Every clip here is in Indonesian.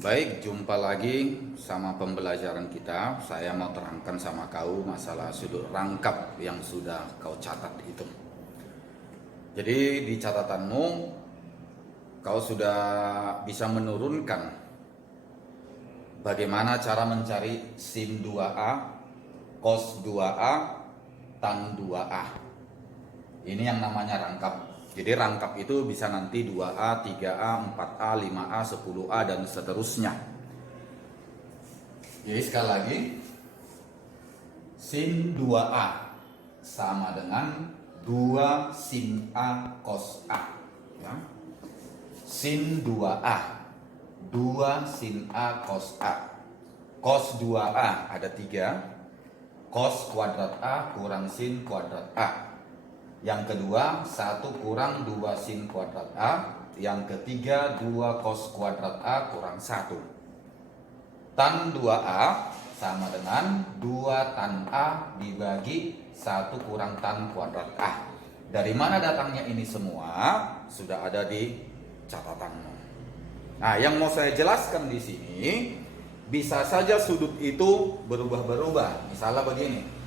Baik, jumpa lagi sama pembelajaran kita. Saya mau terangkan sama kau masalah sudut rangkap yang sudah kau catat itu. Jadi di catatanmu kau sudah bisa menurunkan bagaimana cara mencari sin 2A, cos 2A, tan 2A. Ini yang namanya rangkap. Jadi rangkap itu bisa nanti 2A, 3A, 4A, 5A, 10A, dan seterusnya. Jadi sekali lagi, sin 2A sama dengan 2 sin A cos A. Ya. Sin 2A, 2 sin A cos A. Cos 2A ada 3, cos kuadrat A kurang sin kuadrat A. Yang kedua, 1 kurang 2 sin kuadrat A. Yang ketiga, 2 cos kuadrat A kurang 1. Tan 2A sama dengan 2 tan A dibagi 1 kurang tan kuadrat A. Dari mana datangnya ini semua? Sudah ada di catatanmu. Nah, yang mau saya jelaskan di sini, bisa saja sudut itu berubah-berubah. Misalnya begini.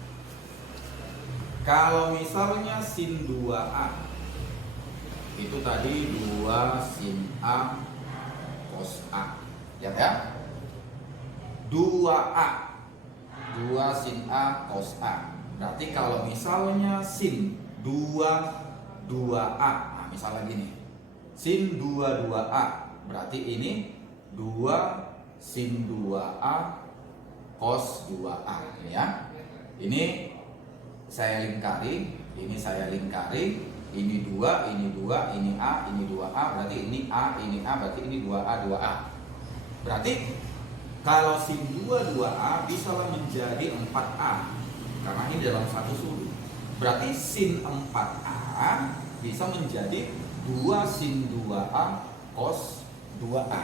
Kalau misalnya sin 2A itu tadi 2 sin A cos A, ya kan? 2A, 2 sin A cos A. Berarti kalau misalnya sin 2A, nah misalnya gini, sin 2A, berarti ini 2 sin 2A cos 2A, ya. Ini saya lingkari, ini saya lingkari, ini 2, ini 2, ini A, ini 2A, berarti ini A, berarti ini 2A, 2A. Berarti kalau sin 2A bisa menjadi 4A, karena ini dalam satu sudut. Berarti sin 4A bisa menjadi 2 sin 2A cos 2A.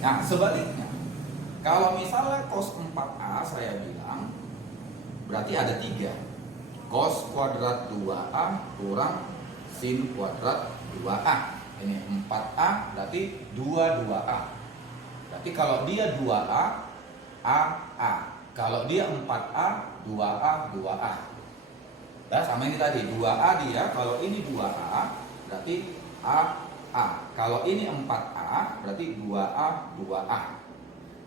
Nah, sebaliknya, kalau misalnya cos 4A saya bilang, berarti ada 3. Cos kuadrat 2A kurang sin kuadrat 2A. Ini 4A berarti 2A. Berarti kalau dia 2A, A. Kalau dia 4A, 2A, 2A. Nah, sama ini tadi 2A dia, kalau ini 2A berarti A. Kalau ini 4A berarti 2A, 2A.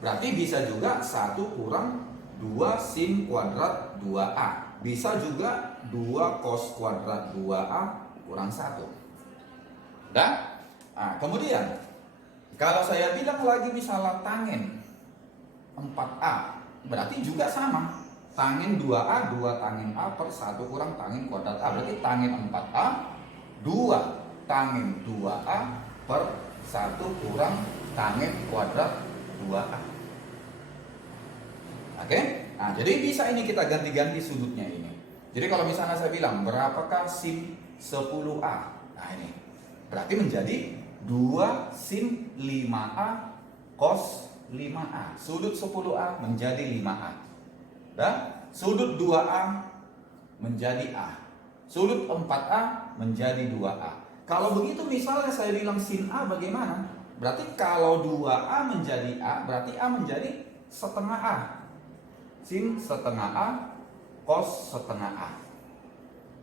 Berarti bisa juga 1 kurang 2 sin kuadrat 2A. Bisa juga 2 cos kuadrat 2A kurang 1. Nah, kemudian kalau saya bilang lagi misalnya tangen 4A, berarti juga sama. Tangen 2A, 2 tangen A per 1 kurang tangen kuadrat A. Berarti tangen 4A, 2 tangen 2A per 1 kurang tangen kuadrat 2A. Oke, nah jadi bisa ini kita ganti-ganti sudutnya ini. Jadi kalau misalnya saya bilang berapakah sin 10A? Nah ini berarti menjadi 2 sin 5A cos 5A. Sudut 10A menjadi 5A. Dan sudut 2A menjadi A. Sudut 4A menjadi 2A. Kalau begitu misalnya saya bilang sin A bagaimana? Berarti kalau 2A menjadi A, berarti A menjadi setengah A. Sin setengah A cos setengah A.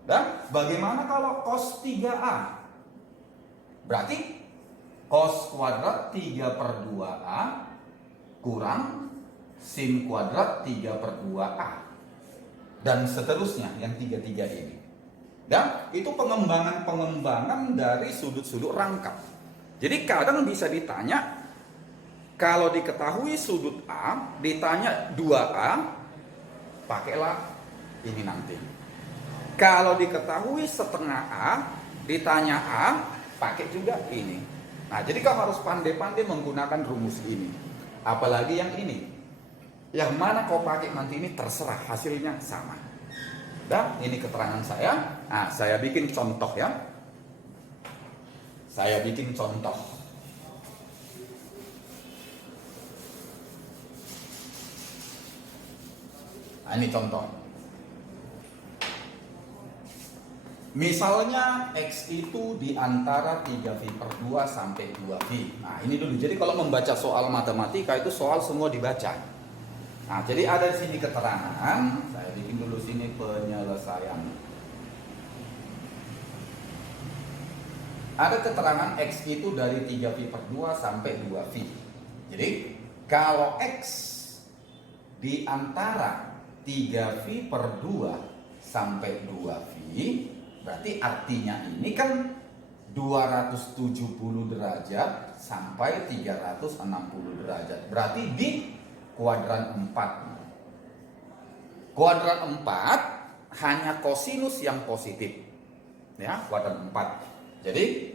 Dan bagaimana kalau cos 3A? Berarti cos kuadrat 3 per 2A kurang sin kuadrat 3 per 2A. Dan seterusnya yang 3 ini. Dan itu pengembangan dari sudut-sudut rangkap. Jadi kadang bisa ditanya, kalau diketahui sudut A, ditanya 2A, pakailah ini nanti. Kalau diketahui setengah A, ditanya A, pakai juga ini. Nah, jadi kamu harus pandai-pandai menggunakan rumus ini. Apalagi yang ini. Yang mana kau pakai nanti ini terserah, hasilnya sama. Dan ini keterangan saya. Nah, saya bikin contoh ya. Saya bikin contoh. Nah, ini contoh. Misalnya X itu di antara 3V per 2 sampai 2V. Nah ini dulu, jadi kalau membaca soal matematika itu soal semua dibaca. Nah jadi ada di sini keterangan, saya bikin dulu sini penyelesaian. Ada keterangan X itu dari 3V per 2 sampai 2V. Jadi kalau X di antara 3V per 2 sampai 2V, berarti artinya ini kan 270 derajat sampai 360 derajat. Berarti di kuadran 4. Kuadran 4 hanya kosinus yang positif. Ya, kuadran 4. Jadi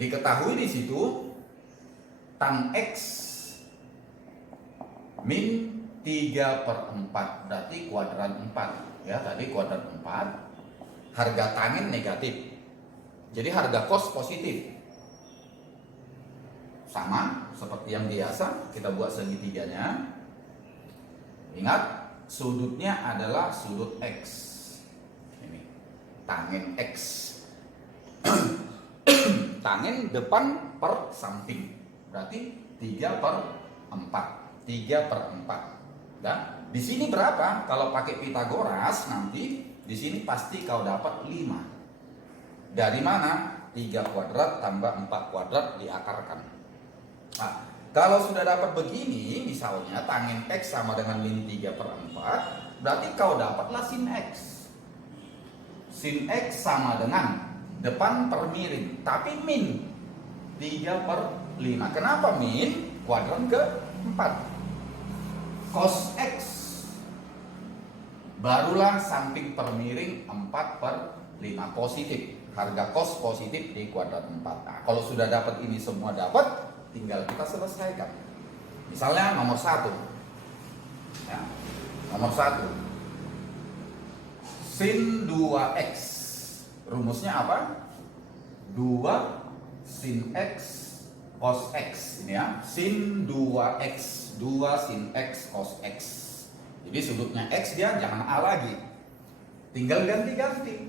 diketahui di situ tan X min 3 per 4 berarti kuadran 4. Ya, tadi kuadran 4. Harga tangin negatif, jadi harga kos positif. Sama seperti yang biasa, kita buat segitiganya. Ingat, sudutnya adalah sudut X. Ini tangin X. Tangin depan per samping, berarti 3 per 4. 3 per 4. Dan di sini berapa? Kalau pakai Pitagoras nanti di sini pasti kau dapat 5. Dari mana? 3 kuadrat tambah 4 kuadrat diakarkan. Nah, kalau sudah dapat begini, misalnya tangin X sama dengan min 3 per 4, berarti kau dapatlah sin X. Sin X sama dengan depan per miring, tapi min 3 per 5. Kenapa min? Kuadran ke 4. Cos X barulah samping per miring 4 per 5 positif. Harga kos positif di kuadrat 4. Nah, kalau sudah dapat ini semua dapat, tinggal kita selesaikan. Misalnya nomor 1. Ya, nomor 1. Sin 2X. Rumusnya apa? 2 sin X cos X. Ini ya, sin 2X. 2 sin X cos X. Jadi sudutnya X dia jangan A lagi. Tinggal ganti-ganti.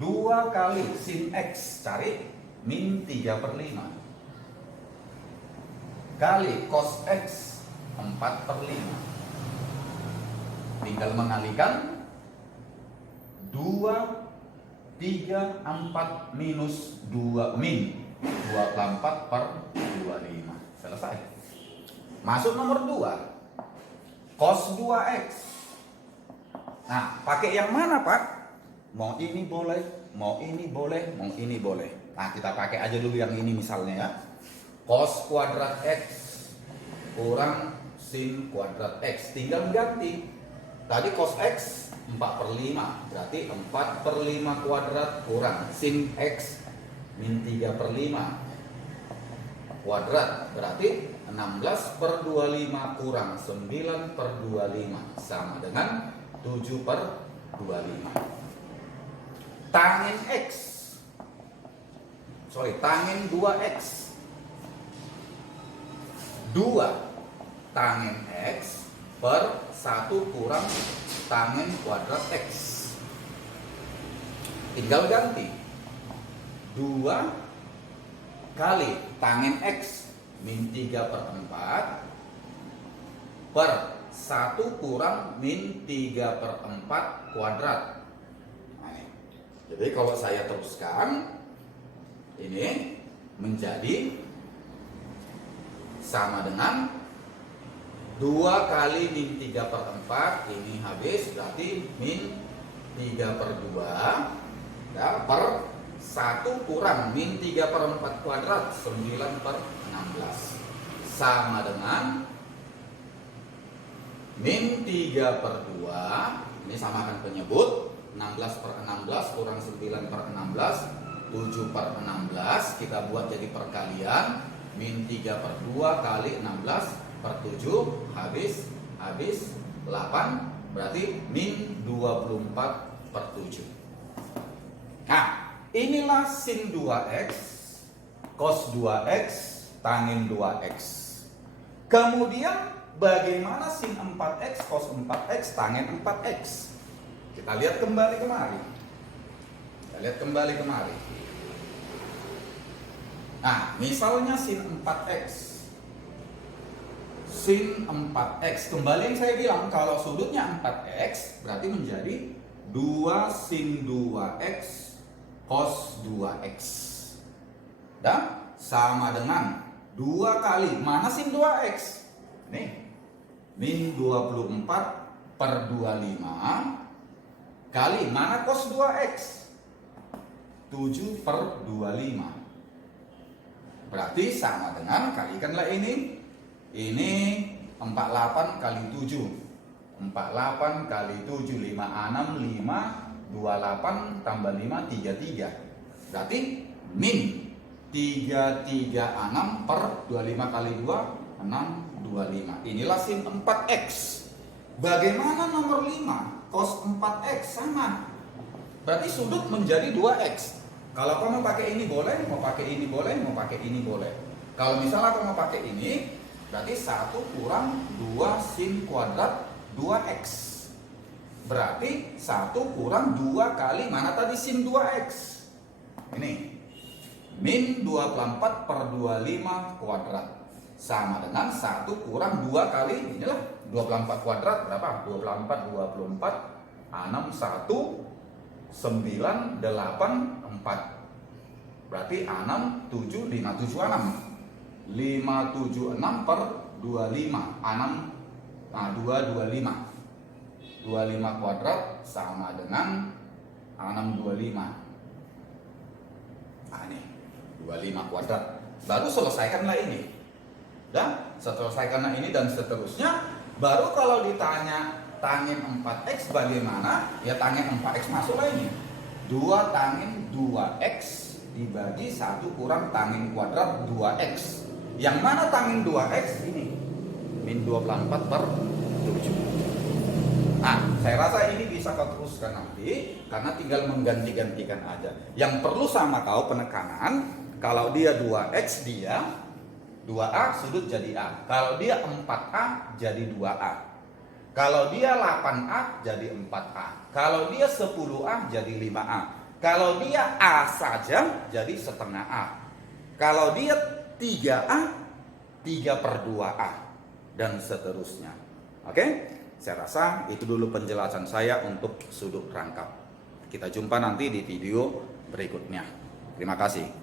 2 kali sin X, cari min 3 per 5. Kali cos X 4 per 5. Tinggal mengalihkan 2, 3, 4 minus 2 min 24 per 25. Selesai. Masuk nomor 2. Cos 2X. Nah, pakai yang mana, Pak? Mau ini boleh, mau ini boleh, mau ini boleh. Nah, kita pakai aja dulu yang ini misalnya ya. Cos kuadrat X kurang sin kuadrat X. Tinggal ganti. Tadi cos X 4 per 5. Berarti 4 per 5 kuadrat kurang sin X min 3 per 5 kuadrat. Berarti 16 per 25 kurang 9 per 25 sama dengan 7 per 25. Tangin X, tangin 2X. 2 tangin X per 1 kurang tangin kuadrat X. Tinggal ganti. 2 kali tangin X min 3 per 4 per 1 kurang min 3 per 4 kuadrat. Nah, jadi kalau saya teruskan, ini menjadi sama dengan 2 kali min 3 per 4, ini habis, berarti min 3 per 2 ya, per 1 kurang min 3 per 4 kuadrat 9 per 16 sama dengan min 3 per 2, ini samakan penyebut, 16 per 16 kurang 9 per 16 7 per 16, kita buat jadi perkalian, min 3 per 2 kali 16 per 7 habis 8, berarti min 24 per 7. Nah, inilah sin 2X, cos 2X, tangin 2X. Kemudian bagaimana sin 4X, cos 4X, tangin 4X? Kita lihat kembali kemari. Kita lihat kembali kemari. Nah, misalnya sin 4x. Sin 4x, kembali yang saya bilang, kalau sudutnya 4x berarti menjadi 2 sin 2x cos 2x. Dan sama dengan 2 kali, mana sin 2x? Nih, min 24 per 25 kali mana cos 2x? 7 per 25. Berarti sama dengan, kalikanlah ini 48 kali 7. 48 kali 7, 56, 5, 28 tambah 5, 33. Berarti min 336 per 25 kali 2, 6, 25. Inilah sin 4x. Bagaimana nomor 5? Cos 4x sama. Berarti sudut menjadi 2x. Kalau kamu pakai ini boleh, mau pakai ini boleh, mau pakai ini boleh. Kalau misalnya kamu pakai ini, berarti 1 kurang 2 sin kuadrat 2x. Berarti 1 kurang 2 kali mana tadi sin 2x? Ini min 24 per 25 kuadrat sama dengan 1 kurang 2 kali, inilah 24 kuadrat berapa? 24, 24, 6, 1, 9, 8, 4. Berarti 6, 7, 5, 7, 6. 5, 7, 6 per 25. 6, nah 2, 25. 25 kuadrat sama dengan 6, 25. Nah ini 25 kuadrat. Baru selesaikanlah ini. Dan selesaikanlah ini dan seterusnya. Baru kalau ditanya tangin 4x bagaimana? Ya tangin 4x masuklah ini. 2 tangin 2x dibagi 1 kurang tangin kuadrat 2x. Yang mana tangin 2x? Ini min 24 per 7. Nah, saya rasa ini bisa kau teruskan nanti, karena tinggal mengganti-gantikan aja. Yang perlu sama kau penekanan, kalau dia 2x dia 2a sudut jadi a. Kalau dia 4a jadi 2a. Kalau dia 8a jadi 4a. Kalau dia 10a jadi 5a. Kalau dia a saja jadi setengah a. Kalau dia 3a 3 per 2a dan seterusnya. Oke? Saya rasa itu dulu penjelasan saya untuk sudut rangkap. Kita jumpa nanti di video berikutnya. Terima kasih.